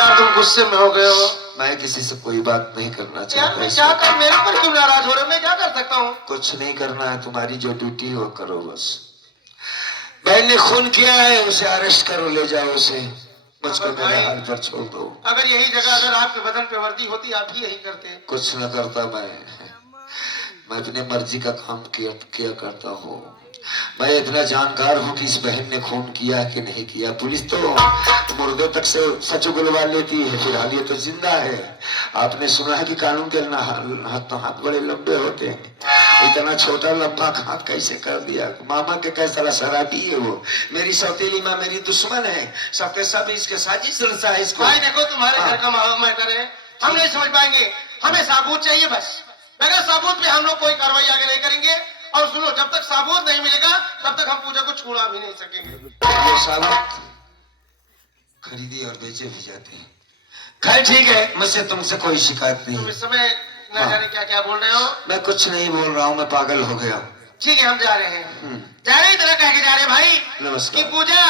यार तुम गुस्से में हो गए हो। मैं किसी से कोई बात नहीं करना यार चाहता। मैं क्या कर, मेरे पर क्यों नाराज हो रहे हो? मैं क्या कर सकता हूँ? कुछ नहीं करना है, तुम्हारी जो ड्यूटी हो करो बस। बहन ने खून किया है, उसे अरेस्ट करो, ले जाओ उसे, मुझको मेरे हाल पर छोड़ दो। अगर यही जगह अगर आपके बदन पे वर्दी होती आप भी यही करते। कुछ न करता मैं अपने मर्जी का काम किया करता हूँ। मैं इतना जानकार हूँ कि इस बहन ने खून किया कि नहीं किया। पुलिस तो मुर्दे तक से सच उगलवा लेती है, फिलहाल ये तो जिंदा है। आपने सुना है कि कानून के हाथ बड़े लंबे होते हैं, इतना छोटा लंबा हाथ कैसे कर दिया? मामा के कैसा शराबी है वो। मेरी सौतेली माँ मेरी दुश्मन है, सबके सब इसके साजिश रचा है इसको। भाई देखो तुम्हारे घर का मैटर है, हम नहीं समझ पाएंगे। हमें सबूत चाहिए बस। बगैर सबूत पे हम लोग कोई कार्रवाई आगे नहीं करेंगे। और सुनो, जब तक सबूत नहीं मिलेगा तब तक हम पूजा को छुड़ा भी नहीं सकेंगे। ये सबूत खरीदे और बेचे भी जाते हैं। खैर ठीक है, मुझसे तुमसे कोई शिकायत नहीं। तुम इस समय न जाने क्या क्या बोल रहे हो। मैं कुछ नहीं बोल रहा हूँ, मैं पागल हो गया। ठीक है हम जा रहे हैं। जा रहे इतना कह के जा रहे भाई। नमस्कार। कि पूजा,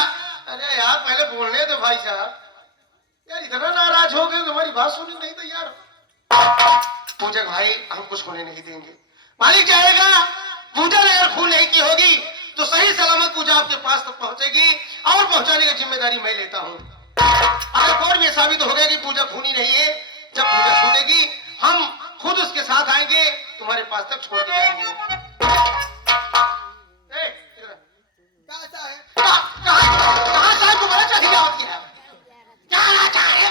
अरे यार पहले बोलने दो भाई साहब। यार इतना नाराज हो गए, तुम्हारी बात सुनी नहीं तैयार। पूजा भाई हम कुछ होने नहीं देंगे। मालिक चाहेगा पूजा ने अगर खून नहीं की होगी तो सही सलामत पूजा आपके पास तक पहुंचेगी और पहुंचाने की जिम्मेदारी मैं लेता हूं। अगर कोर्ट में साबित हो गया कि पूजा खूनी नहीं है, जब पूजा छूटेगी हम खुद उसके साथ आएंगे, तुम्हारे पास तक छोड़ के जाएंगे। कहाँ साहब को बड़ा चाहिए आवत क्या? क्या चाहे?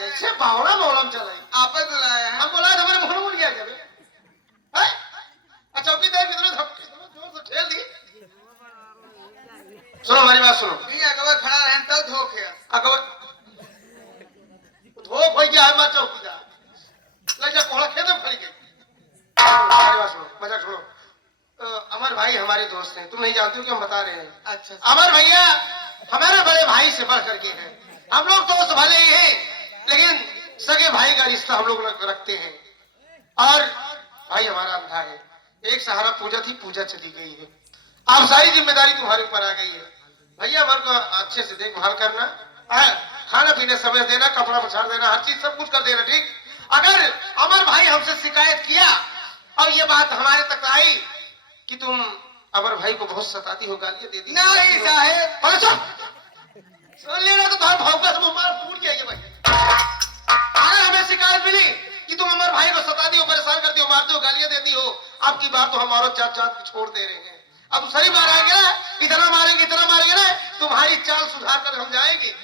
जैसे बावड़ा बावड़म चला आपस बुलाया है। हम बोला था मेरे मुंह में गया जब। अच्छा चौकीदार की तरह जोर से खेल दी। सुनो हमारी बात सुनो। नहीं अगवा खड़ा रहन तब धोख है। अगवा धोख हो गया है मां चौकीदार। ले जा कोहड़ा खेत में फली गई। हमारी बात सुनो, मजाक छोड़ो। अमर भाई हमारे दोस्त हैं, तुम नहीं जानते हो कि हम बता रहे हैं। अच्छा अमर भैया हमारे बड़े भाई से बढ़ करके हैं। हम लोग दोस्त भले ही हैं लेकिन सगे भाई का रिश्ता हम लोग रखते हैं। और भाई हमारा अंधा है। एक सहारा पूजा थी, पूजा चली गई है। अब सारी जिम्मेदारी तुम्हारे ऊपर आ गई है। भैया हमारे को अच्छे से देखभाल करना, खाना पीने समय देना, कपड़ा पछाड़ देना, हर चीज सब कुछ कर देना। ठीक? अगर अमर भाई हमसे शिकायत किया और ये बात हमारे तक आई कि तुम अमर भाई को बहुत सताती हो, गालियां देती नहीं साहेब, सुन लेना तो तुम्हारा भौंका से मार फूट जाएगी भाई। अगर हमें शिकायत मिली कि तुम अमर भाई को सताती हो, परेशान करती हो, मारती हो, गालियां देती हो, अब की बार तो हमारा चार चार छोड़ दे रहे हैं। अब सही बार आएंगे ना, इतना मारेंगे ना, तुम्हारी चाल सुधार कर हम जाएंगे।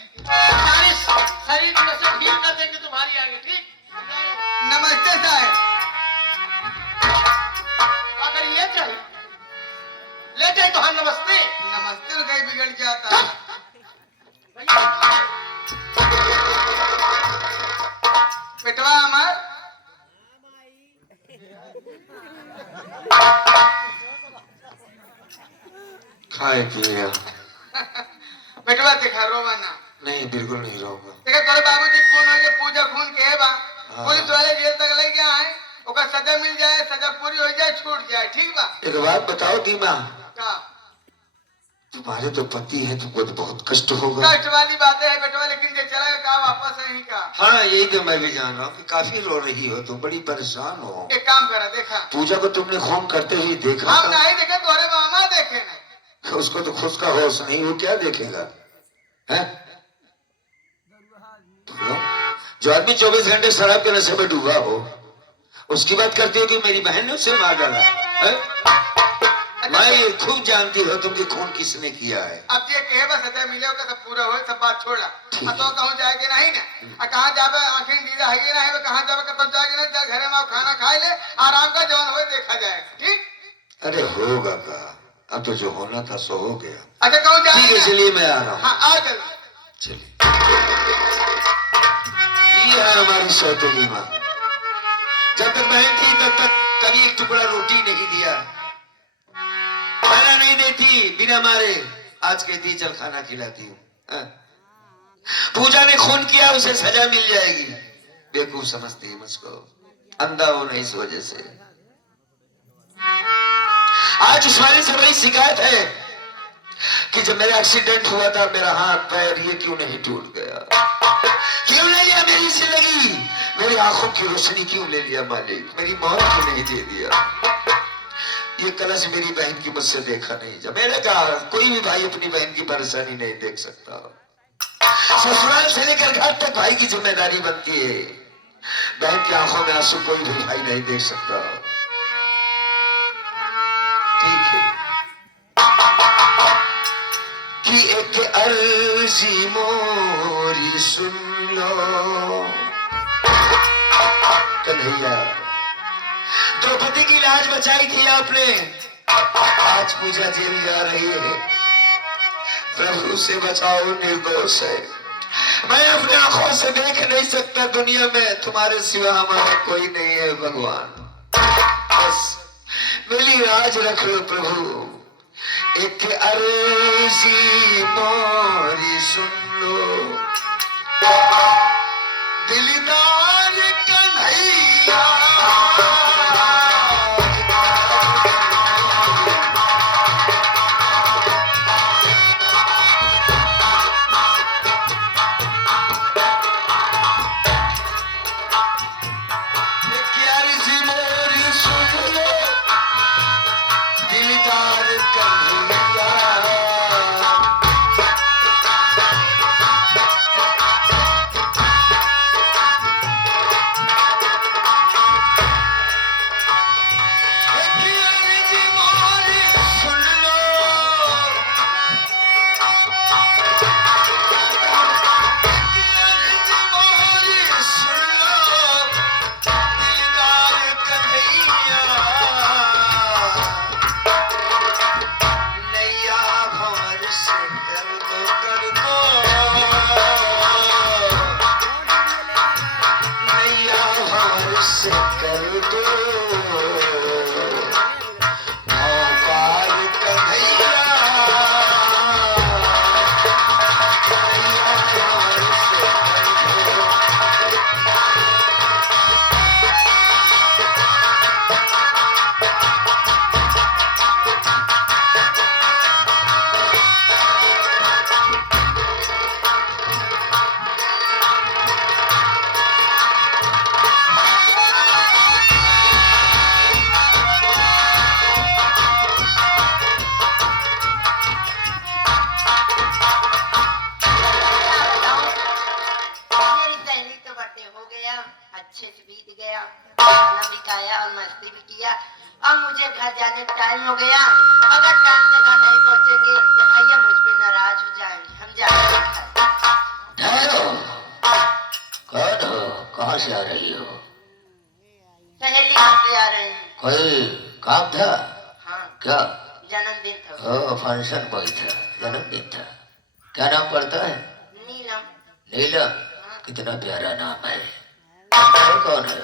शरीर को नशे ठीक कर देंगे तुम्हारी आगे। ठीक? नमस्ते साहब। अगर ये चाहिए ले जाए तो हम नमस्ते तो कहीं बिगड़ जाता है। पेटवा हमार खाए पिए पेटवा देखा रोवाना नहीं, बिल्कुल नहीं रोगा। देखा तोरे बाबूजी खून हो गया, पूजा खून के है बा। पुलिस वाले जेल तक ले गया है, ओकर सजा मिल जाए, सजा पूरी हो जाए, छूट जाए। ठीक बा? एक बात बताओ दीमा, का तुम्हारे तो पति है, तुमको तो बहुत कष्ट होगा। कष्ट वाली बातें है बेटवा, लेकिन जे चला गया वापस है ही का। हाँ यही तो मैं भी जान रहा हूँ कि काफी रो रही हो, तुम बड़ी परेशान हो। एक काम करा, देखा पूजा को तुमने खून करते हुए देखा? हम नहीं देखे, तोरे मामा देखे नहीं। उसको तो खुद का होश नहीं, वो क्या देखेगा? है जो आदमी 24 घंटे शराब के नशे में डूबा हो, उसकी बात करती हो कि मेरी बहन ने उसे मार डाला है? मैं ये खूब जानती हो तुम कि खून किसने किया है। अब ये कहे बस सजा मिले होगा, सब पूरा हो, सब बात छोड़ा। तो कहूँ जाएगे नहीं ना, कहाँ जावे आखिर दीदा है ना, कहाँ जावे कब जाएगे नहीं, चल घरे में खाना खाए ले, आराम का जौन हो देखा जाएगा। ठीक? अरे होगा का, अब तो जो होना था सो हो गया। अच्छा कहूँ जाएगा, इसलिए मैं आ रहा हूँ। हाँ आ चल। चलिए, ये है हमारी सौतेली माँ। जब तक बहन थी तब तक कभी एक टुकड़ा रोटी नहीं दिया, खाना नहीं देती बिना मारे। आज कहती चल खाना खिलाती हूँ। पूजा ने खून किया, उसे सजा मिल जाएगी। बेवकूफ समझती है मुझको, अंधा हो नहीं इस वजह से। आज उस वाले से बड़ी शिकायत है कि जब मेरा एक्सीडेंट हुआ था मेरा हाथ पैर ये क्यों नहीं टूट गया, क्यों ले लिया मेरी जिंदगी, मेरी आंखों की रोशनी क्यों ले लिया मालिक, मेरी मौत क्यों नहीं दे दिया। ये कलश मेरी बहन की मुझसे देखा नहीं जा। मैंने कहा कोई भी भाई अपनी बहन की परेशानी नहीं देख सकता, ससुराल से लेकर घर तक भाई की जिम्मेदारी बनती है। बहन की आंखों में आंसू कोई भी भाई नहीं देख सकता। ठीक है कि एक अर्जी मोरी सुन लो कन्हैया, द्रौपदी की लाज बचाई थी आपने, आज पूजा जेल जा रही है, प्रभु से बचाओ निर्दोष है। मैं अपनी आंखों से देख नहीं सकता, दुनिया में तुम्हारे सिवा हमारा कोई नहीं है भगवान, बस मेरी राज रख लो प्रभु। एक अर्जी मोरी सुन लो दिलदार कन्हैया, अच्छे से बीत गया, खाना भी खाया और मस्ती भी किया। अब मुझे घर जाने टाइम हो गया, अगर टाइम से घर नहीं पहुंचेंगे तो भैया मुझ पे नाराज हो जाएंगे। हम जाएंगे। ठहरो, कौन हो, कहाँ से आ रही हो? सहेली से आ रही हूँ। कोई काम था? हाँ। क्या? जन्मदिन था। ओ, फंक्शन बॉय था, जन्मदिन था। क्या नाम पड़ता है? नीलम। नीलम? कितना प्यारा नाम है। कौन है?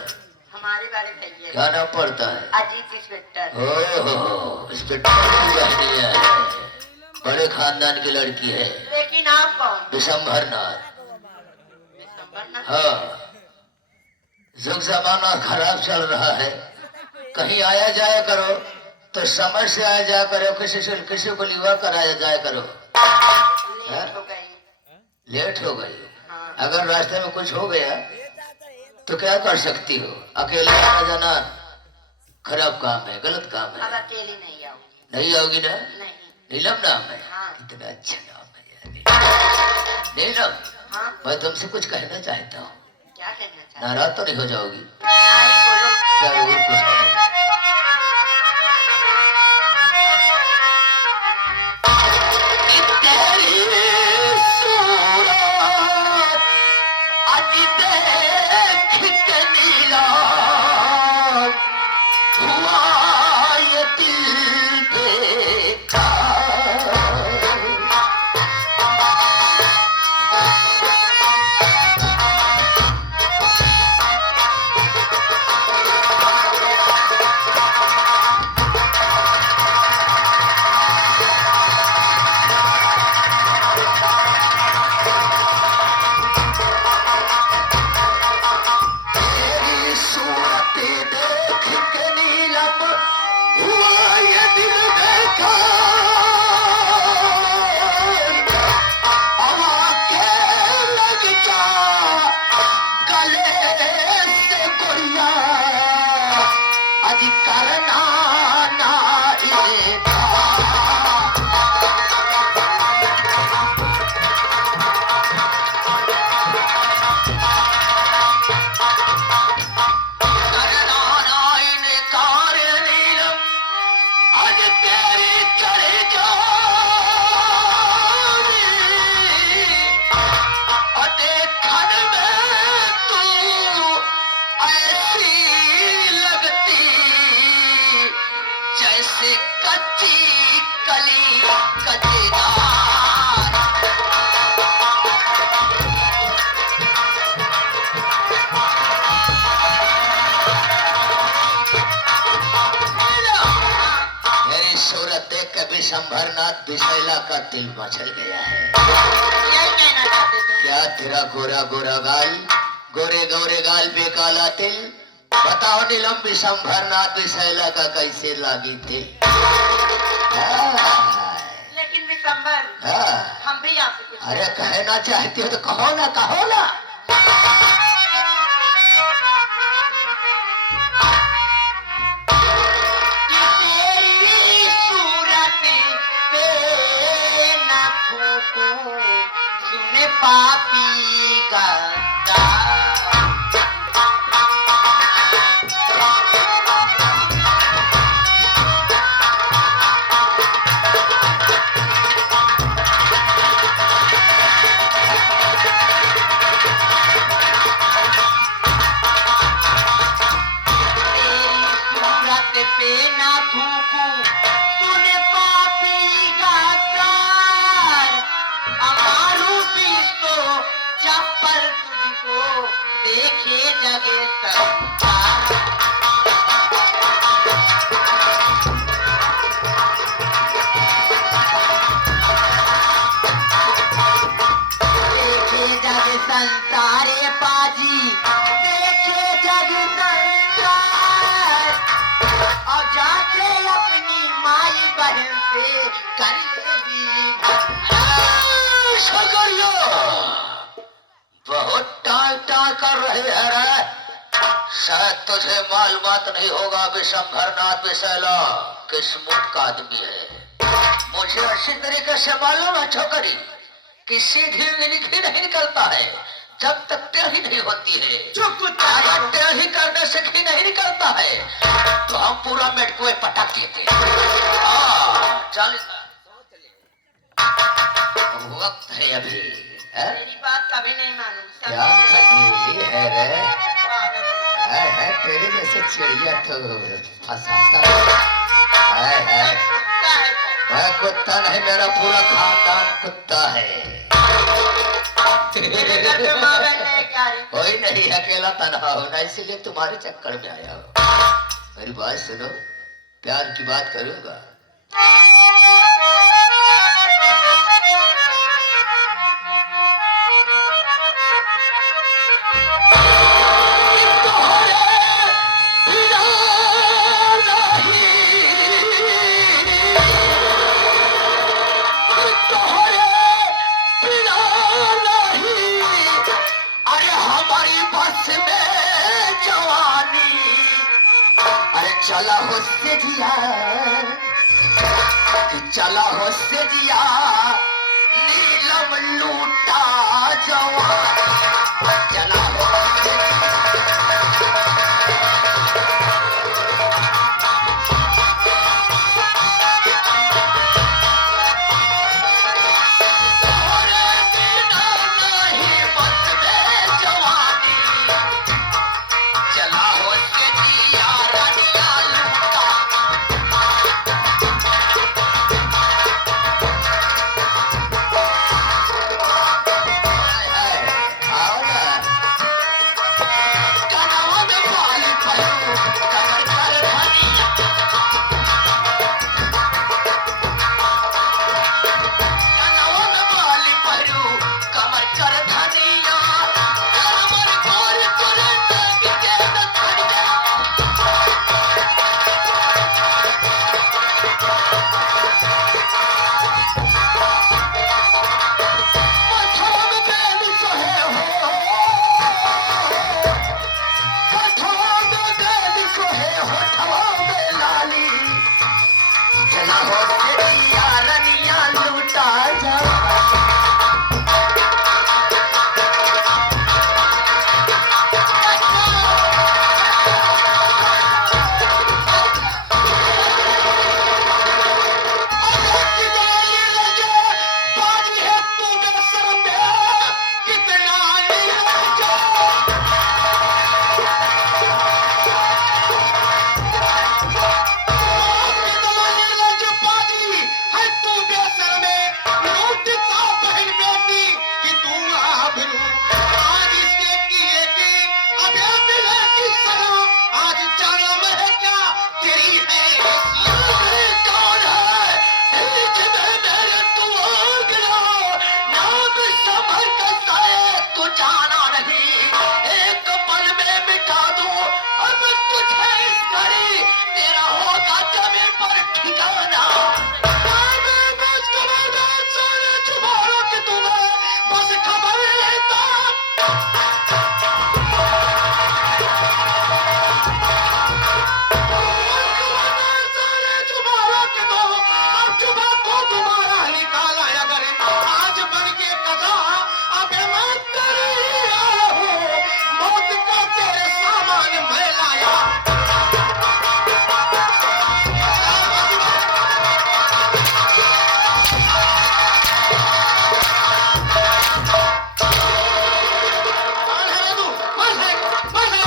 हमारे वाले भैया। क्या नाम पड़ता है? अजीत इंस्पेक्टर। ओह, इंस्पेक्टर की बहनिया है, बड़े खानदान की लड़की है। लेकिन आप कौन? विशंभरनाथ। हाँ, युग जमाना खराब चल रहा है, कहीं आया जाया करो तो समय से आया जाया करो, किसी को लिवा कराया जाया करो। लेट हो गई। लेट हो गई? हाँ। अगर रास्ते में कुछ हो गया तो क्या कर सकती हो? अकेले आना जाना खराब काम है, गलत काम है। अब अकेली नहीं आऊंगी। नहीं आओगी ना? नहीं। नीलम नाम है? हाँ। कितना अच्छा नाम है यार। नीलम, हाँ। मैं तुमसे कुछ कहना चाहता हूँ। क्या कहना चाहते? नाराज तो नहीं हो जाओगी? नहीं, बोलो। जरूर कुछ कहो। आज करना नहीं था। जैसे कच्ची कली कचेदार। मेरी सूरत देख के विशंभरनाथ विशैला का दिल मचल गया है। यही कहना चाहते तुम? क्या तेरा गोरा गोरा गाल, गोरे गोरे गाल पे काला तिल, बताओ नीलम विशंभरनाथ विशैला का कैसे लागी थे? लेकिन विशंबर, हम भी आपसे कुछ अरे कहना चाहती हो तो कहो ना, कहो ना। कि तेरी सूरत पे ना थूकूं, सुने पापी गद्दार। पे ना थूकूं, तूने पापी गद्दार। अमारू तो चप्पल तुझको देखे जगे संसार। देखे जग संसारे बाजी, देखे जग संसार। और जाके अपनी माई बहन से कर लेगी शकरिया, बहुत टाल टाल कर रहे हैं रे। शायद तुझे मालूमात नहीं होगा विशंभरनाथ विशैला किस मुल्क का आदमी है। मुझे अच्छी तरीके से मालूम है छोकरी कि सीधी लिखी नहीं निकलता है जब तक टेढ़ी नहीं होती है। अगर टेढ़ी करने से घी नहीं निकलता है तो हम पूरा मेटकुए पटक देते। चल वक्त है अभी है? मेरी बात कभी नहीं मानूंगी। क्या खटीली है रे, है तेरे जैसे चिड़िया तो फंसाता है। कुत्ता है तो। मैं कुत्ता नहीं, मेरा पूरा खानदान कुत्ता है। मेरे घर पे माँ बहन है क्या रे? कोई नहीं, अकेला तनहा होना, इसीलिए तुम्हारे चक्कर में आया हूँ। मेरी बात सुनो, प्यार की बात करूंगा। चला हो से जिया, चला हो से जिया, नीलम लूटा जवान। चला हो फिरूं आज इसके किए की अब ये मिले की सजा आज जाना मैं क्या तेरी है हैसियत। कौन है बीच में मेरे तू आ गया, नाम समझ के तू जाना नहीं, एक पल में मिटा दूं अब तुझे इस घड़ी, तेरा होगा जमीन पर ठिकाना। बस खबर लेता निकाला अगर आज बन के कथा अब मैं तेरे आया हूँ मौत का तेरे सामान मैं लाया। कौन है रे तू? कौन है? कौन है?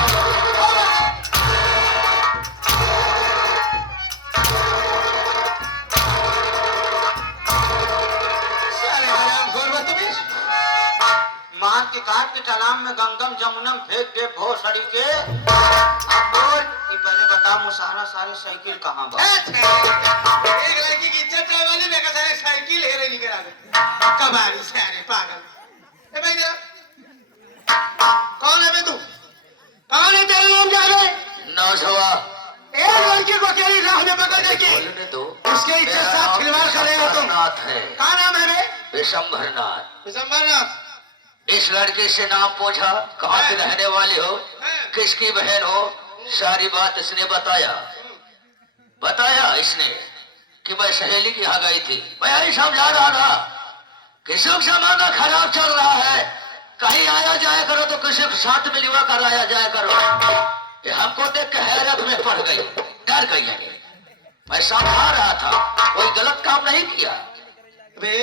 साले हरामखोर बदतमीज। मार के काट के तालाब में गंगम जमुनम फेंक दे भोसड़ी के। अब बोल ये पहले बता मुसारा सारे साइकिल कहाँ बा? एक लड़की की इज्जत जाए वाली मेरे सारे साइकिल हेरे नहीं करा दे कबाड़ी सारे पागल। ए भाई जरा कौन है बे तू? कौन है तेरा नाम क्या है? नौजवा एक लड़की को अकेली राह में पकड़ देखी बोलने दो, उसके इज्जत साथ खिलवाड़ कर रहे हो तुम। नाथ है क्या नाम है बे? विशंभरनाथ। विशंभरनाथ। इस लड़के से नाम पूछा, कहाँ की रहने वाली हो, किसकी बहन हो, सारी बात इसने बताया इसने कि मैं सहेली के यहाँ गई थी। मैं यही समझा रहा था कि सुख जमाना खराब चल रहा है, कहीं आया जाया करो तो किसी के साथ में लिवा कर आया जाया करो। ये हमको देख के हैरत में पड़ गई, डर गई है। मैं समझा रहा था कोई गलत काम नहीं किया। बे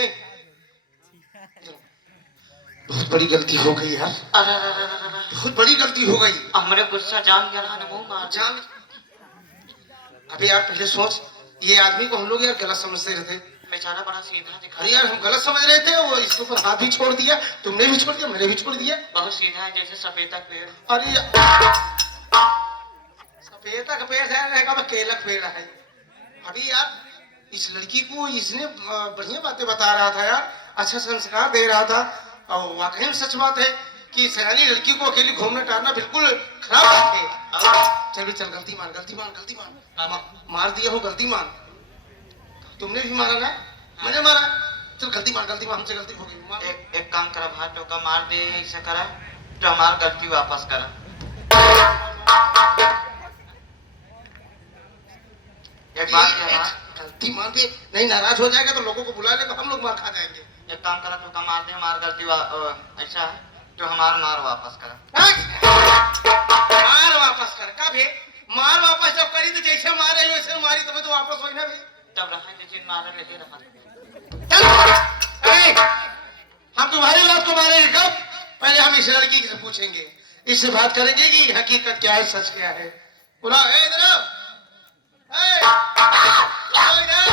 बहुत बड़ी गलती हो गई यार, बहुत बड़ी गलती हो गई। हमरे गुस्सा जान गया ना मुंह मार। जान अबे यार पहले सोच, ये आदमी को हम लोग यार गलत समझते रहते। बेचारा बड़ा सीधा दिखा। अरे यार हम गलत समझ रहे थे, वो इसके ऊपर हाथ भी छोड़ दिया, तुमने भी छोड़ दिया, मैंने भी छोड़ दिया। बहुत सीधा है जैसे सफेदा पेड़। अरे सफेदा का पेड़ रहेगा, केला का पेड़ है। अभी यार इस लड़की को इसने बढ़िया बातें बता रहा था यार, अच्छा संस्कार दे रहा था, और वाकई में सच बात है कि सयानी लड़की को अकेली घूमना टहलना बिल्कुल खराब बात है। चल भी चल, गलती मान गलती मान गलती मान, मार दिया हो गलती मान। तुमने भी मारा ना, मैंने मारा, चल गलती मान हमसे गलती हो गई। मार। एक काम करा भाई, टोका मार दे, ऐसा करा तो हमार गलती वापस करा। एक बात करा, गलती मान दे, नहीं नाराज हो जाएगा तो लोगों को बुला ले तो हम लोग मार खा जाएंगे। एक काम करा टोका मार दे, हमार गलती ऐसा है तो हमार मार वापस करा। मार वापस कर का बे? मार वापस जब करी तो जैसे मारे वैसे मारी, तुम्हें तो वापस होई ना बे। तब रहा जिन मारे लेके रहा। चल ए, हम तुम्हारी बात को मारेंगे कब? पहले हम इस लड़की से पूछेंगे, इससे बात करेंगे कि हकीकत क्या है, सच क्या है। बुलाओ ए इधर आओ। ए आओ इधर।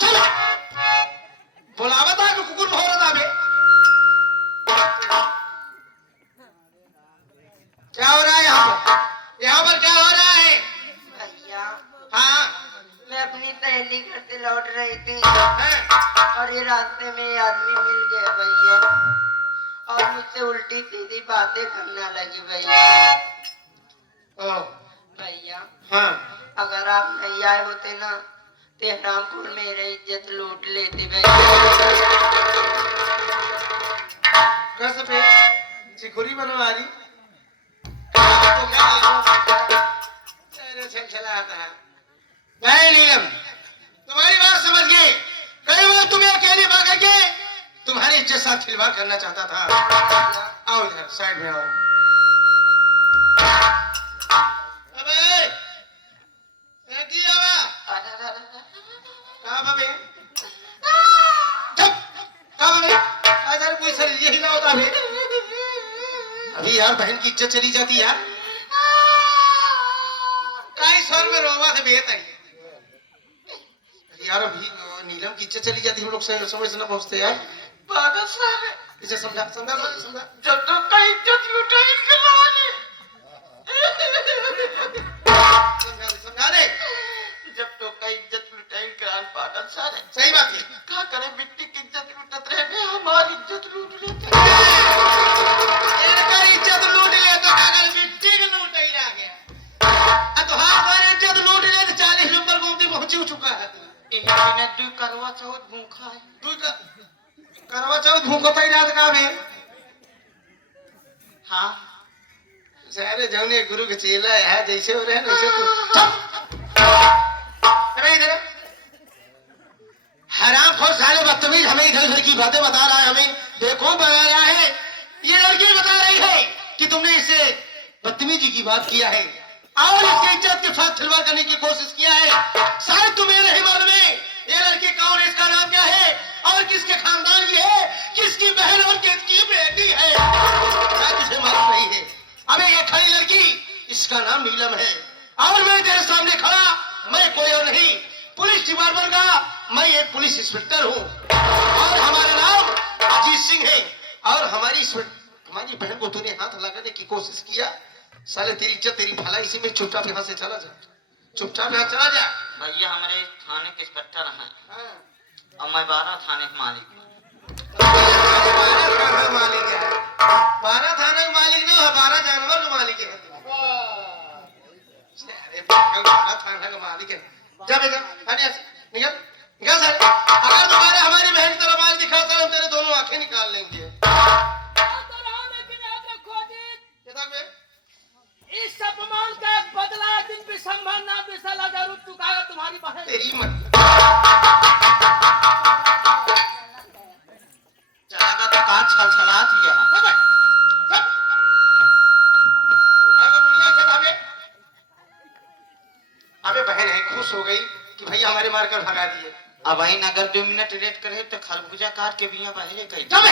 चल बुलावा था कि कुकुर भौरा था बे? क्या हो रहा है यहाँ पर क्या हो रहा है? भैया हाँ मैं अपनी सहेली घर से लौट रही थी है? और ये रास्ते में ये आदमी मिल गया भैया, और मुझसे उल्टी सीधी बातें करने लगी भैया। ओ भैया हाँ अगर आप नहीं आए होते ना तेहरामपुर मेरी इज्जत लूट लेती भैया। कैसे पे चिकुरी बनवा रही तो क्या चल चला आता है। नहीं नीलम, तुम्हारी बात समझ गई। कई बार तुम्हें अकेली भाग के तुम्हारी इज्जत साथ खिलवाड़ करना चाहता था। आओ इधर साइड में आओ। अबे की आवा कहाँ बबे? चुप कहाँ बबे? अरे कोई सर यही ना होता बे। अभी यार बहन की इज्जत चली जाती यार। कई स्वर में रोवा थे बेहतर यार। अभी नीलम की इज्जत चली जाती, हम लोग समझ ना पहुंचते यार। पागल साले, इसे समझा समझा समझा। जब तो कहीं इज्जत लुटाई के लागे समझा दे। जब तो कहीं इज्जत लुटाई करान पागल साले सही बात है। का करे मिट्टी की इज्जत लुटत रहे बे हमारी इज्जत लूट लेते इनका इज्जत लूट ले तो कागल मिट्टी के लूट ही आ गया। तो हमारी इज्जत लूट ले तो 40 नंबर गुमती पहुंच चुका है। इन्हें दू करवा चौथ भूखा है तू करवा चौथ भूखो तो रात का भी। हाँ सारे जौने गुरु के चेला है जैसे हो रहे हैं वैसे तू अबे इधर हराम खोर साले बदतमीज हमें इधर उधर की बातें बता रहा है। हमें देखो बता रहा है, ये लड़की बता रही है कि तुमने इससे बदतमीजी की बात किया है और इसकी इज्जत के साथ खिलवाड़ करने की कोशिश किया है। शायद तुम्हें नहीं मालूम है ये लड़की कौन है, इसका नाम क्या है और किसके खानदान की है, किसकी बहन और किसकी बेटी है, शायद तुझे मालूम नहीं है। अबे ये खड़ी लड़की, इसका नाम नीलम है और मैं तेरे सामने खड़ा, मैं कोई और नहीं पुलिस डिपार्टमेंट का, मैं एक पुलिस इंस्पेक्टर हूँ और हमारा नाम अजीत सिंह है। और हमारी बहन को तूने हाथ लगाने की कोशिश किया, साले तेरी इज्जत तेरी भलाई, इसी में चुपचाप यहाँ से चला जा, चुपचाप यहाँ चला जा। भैया हमारे थाने के इंस्पेक्टर हैं और मैं 12 थाने के मालिक हूँ। 12 थाना मालिक है, 12 थाना का मालिक नहीं, 12 जानवर का मालिक है। अरे 12 थाना का मालिक है। जा बेटा थाने से निकल निकल सारे। अगर तुम्हारे हमारी बहन की तरफ आंख दिखाता है हम तेरे दोनों आंखें निकाल लेंगे। इस अपमान का एक बदला दिन भी संभालना विशाला जरूर चुकाएगा तुम्हारी बहन। तेरी मत चलेगा तो काज छलछलात यहाँ अबे बहन है खुश हो गई कि भैया हमारे मारकर भगा दिए। अब वही अगर 2 मिनट लेट करे तो खरबूजा काट के बिया बहले कही जा बे।